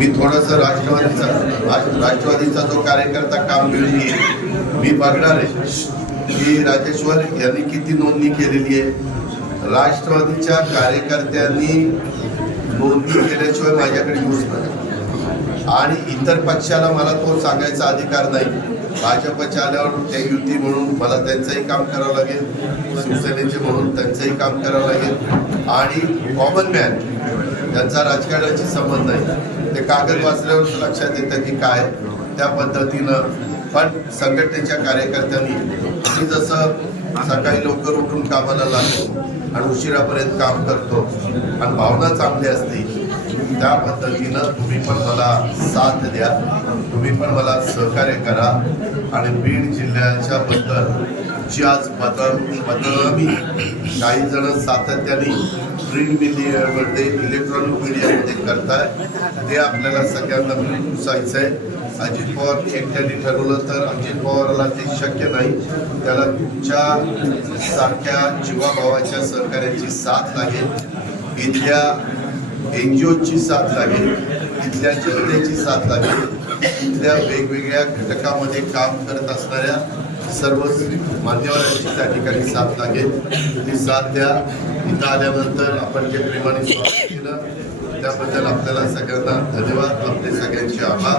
मी थोडंसं राष्ट्रवादीचा जो कार्यकर्ता काम मिळली मी बघणार आहे की राजेश्वर यांनी किती नोंदणी केलेली आहे. राष्ट्रवादीच्या कार्यकर्त्यांनी नोंदणी केल्याशिवाय माझ्याकडे येऊच नका आणि इतर पक्षाला मला तो सांगायचा अधिकार नाही. भाजपच्या आल्यावर ते युती म्हणून मला त्यांचंही काम करावं लागेल, शिवसेनेचे म्हणून त्यांचंही काम करावं लागेल आणि कॉमन मॅन त्यांचा राजकारणाशी संबंध नाही. ते कागद वाचल्यावर लक्षात येतं की काय त्या पद्धतीनं. पण संघटनेच्या कार्यकर्त्यांनी मी जसं सकाळी लवकर उठून कामाला लागतो आणि उशिरापर्यंत काम करतो आणि भावना चांगली असते त्या पद्धतीनं तुम्ही पण मला साथ द्या, तुम्ही पण मला सहकार्य करा आणि बीड जिल्ह्याच्या बद्दल जी आज बदनामी काही जण सातत्याने प्रिंट मीडियामध्ये इलेक्ट्रॉनिक मीडियामध्ये करताय ते आपल्याला सगळ्यांना मिळून जायचं आहे. अजित पवार एकट्याने ठरवलं तर अजित पवारला ते शक्य नाही. त्याला तुमच्या सारख्या जीवाभावाच्या सहकार्याची साथ लागेल, इथल्या NGOची साथ लागेल, इथल्या जनतेची साथ लागेल, इथल्या वेगवेगळ्या घटकामध्ये काम करत असणाऱ्या सर्व मान्यवरांची त्या ठिकाणी साथ लागेल. ती साथ द्या. इथं आल्यानंतर आपण जे प्रेमाने स्वागत केलं त्याबद्दल आपल्याला सगळ्यांना धन्यवाद. आपले सगळ्यांचे आभार.